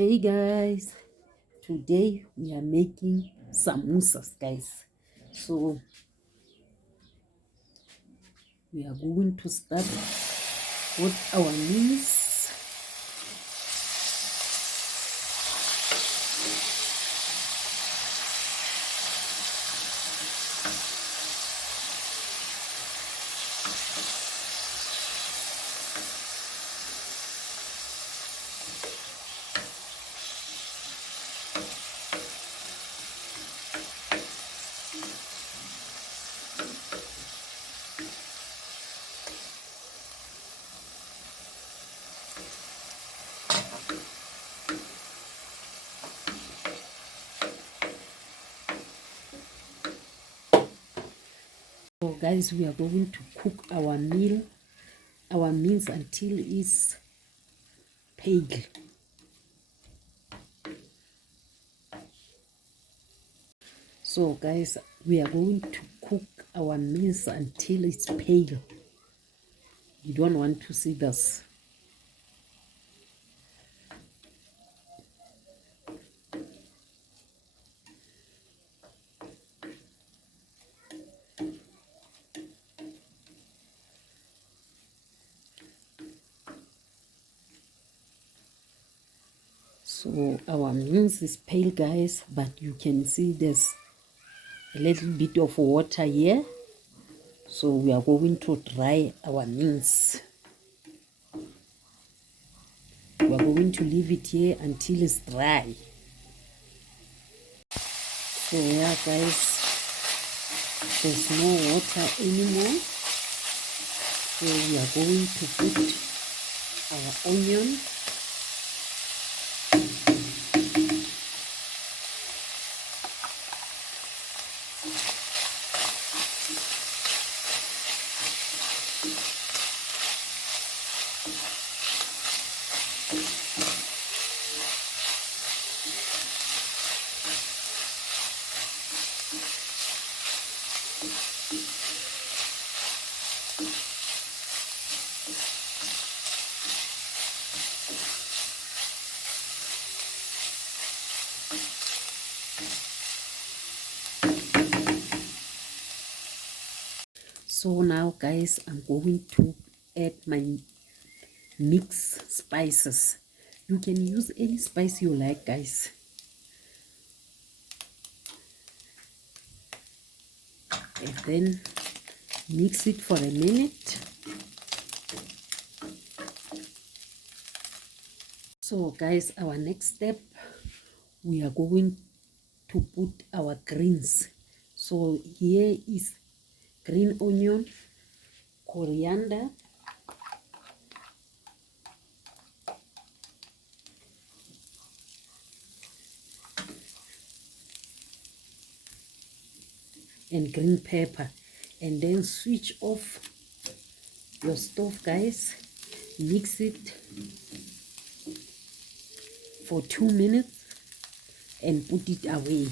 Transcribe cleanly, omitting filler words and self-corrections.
Hey guys, today we are making samosas, guys. So we are going to start with our meals. So guys, we are going to cook our meals until it's pale. So guys, we are going to cook our meals until it's pale. You don't want to see this. So our meals is pale, guys, but you can see there's a little bit of water here. So we are going to dry our meals. We are going to leave it here until it's dry. So yeah guys, there's no water anymore. So we are going to put our onion. So now guys, I'm going to add my mixed spices. You can use any spice you like, guys. And then mix it for a minute. So guys, our next step, we are going to put our greens. So here is green onion, coriander, and green pepper. And then switch off your stove, guys. Mix it for 2 minutes and put it away.